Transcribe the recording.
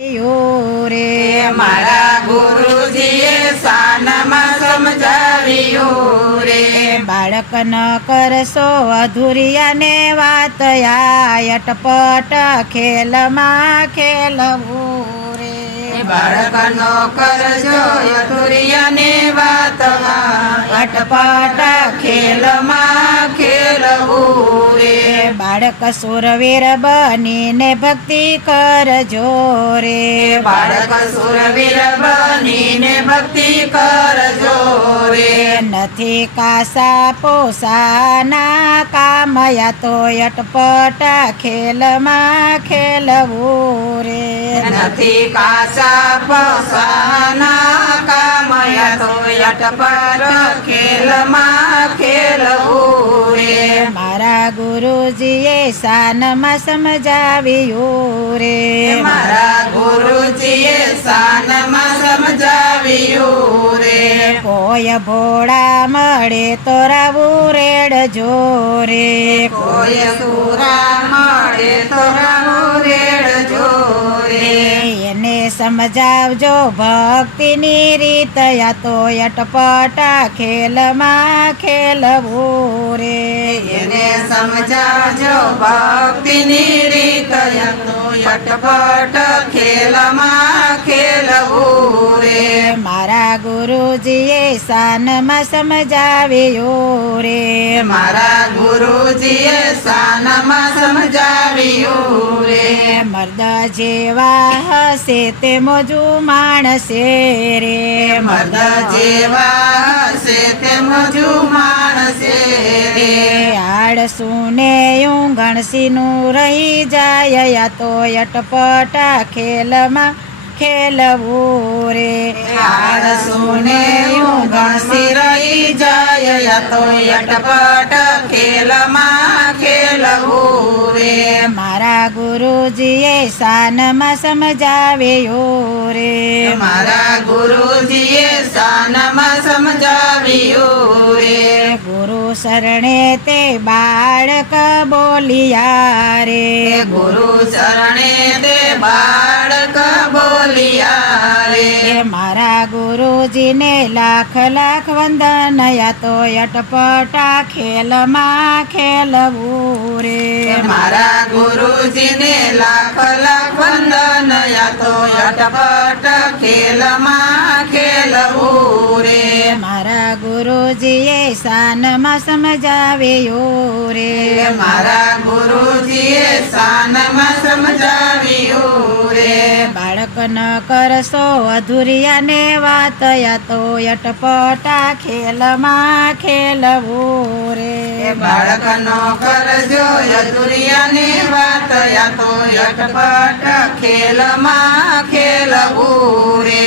રે મારા ગુરુજીએ શાનમાં સમજાવ્યું રે બાળક ન કરશો અધૂરિયાને વાત અટપટ ખેલમાં ખેલવું રે બાળકનો કરજો અધૂરિયાને વાતમાં અટપટ ખેલમાં ખેલવું રે બાળક સુરવીર બનીને ભક્તિ કરજો રે બાળક સુરવીર બનીને ભક્તિ કરજો રે નથી કાસા પોસાના કામયા તો અટપટ ખેલમાં ખેલવું રે નથી કાસા પસાના કામયા તો અટપટ ખેલમાં ખેલવું રે મારા ગુરુજીએ શાનમાં સમજાવ્યું રે મારા ગુરુજીએ શાનમાં સમજાવ્યું રે કોઈ ભોળા મળે તો રાવું રેડજો રે કોઈ સુરા મળે તો રાવું રેડજો રે એને સમજાવજો ભક્તિની રીત યા તો અટપટ ખેલમાં ખેલવું રે એને સમજાવજો ભક્તિની રીત તો અટપટ ખેલમાં ખેલવું રે મારા ગુરુજીએ શાનમાં સમજાવ્યું રે મારા ગુરુજીએ શાનમાં સમજાવ્યું રે મર્દ જેવા હશે તે મોજુ માણસે રે મર્દ જેવા હશે તે મોજુ માણસે રે આળસુને ઊંઘણસીનું રહી જાય યા તો અટપટ ખેલમાં ખેલવું રે આળસુને ઊંઘણસી રહી જાય યા તો અટપટ ખેલમાં ખેલવું રે મારા ગુરુજીએ શાનમાં સમજાવ્યું રે મારા ગુરુજીએ શાનમાં સમજાવ્યું રે ગુરુ શરણે તે બાળક બોલિયા રે ગુરુ શરણે તે બાળક બોલિયા રે મારા ગુરુજીને લાખ લાખ વંદન યા તો અટપટ ખેલમાં ખેલવું રે મારા ગુરુજીને લાખ લાખ વંદન યા તો અટપટ ખેલમાં ખેલવું રે મારા ગુરુજીએ શાનમાં સમજાવ્યું રે મારા ગુરુજીએ શાનમાં સમજાવ્યું રે બાળક ન કરશો અધૂરિયાને વાત યા તો અટપટ ખેલમાં ખેલવું રે બાળકનો કરજો અધૂરિયાની વાત યા તો અટપટ ખેલમાં ખેલવું રે